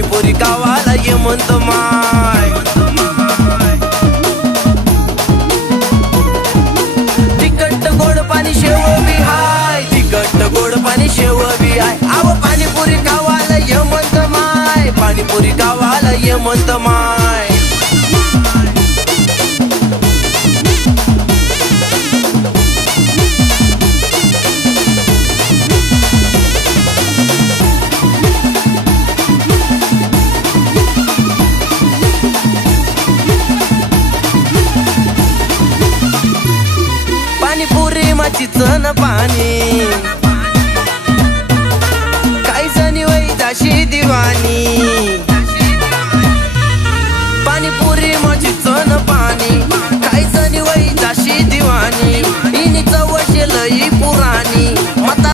पाणीपुरी गावाला ये म्हणतो माय। तिखट गोड पाणी शेव बी हाय, तिखट गोड पाणी शेव बी हाय। आव पाणीपुरी गावाला ये म्हणतो माय, पाणीपुरी गावाला ये म्हणतो माय। पाणीपुरी माची चण पाणी,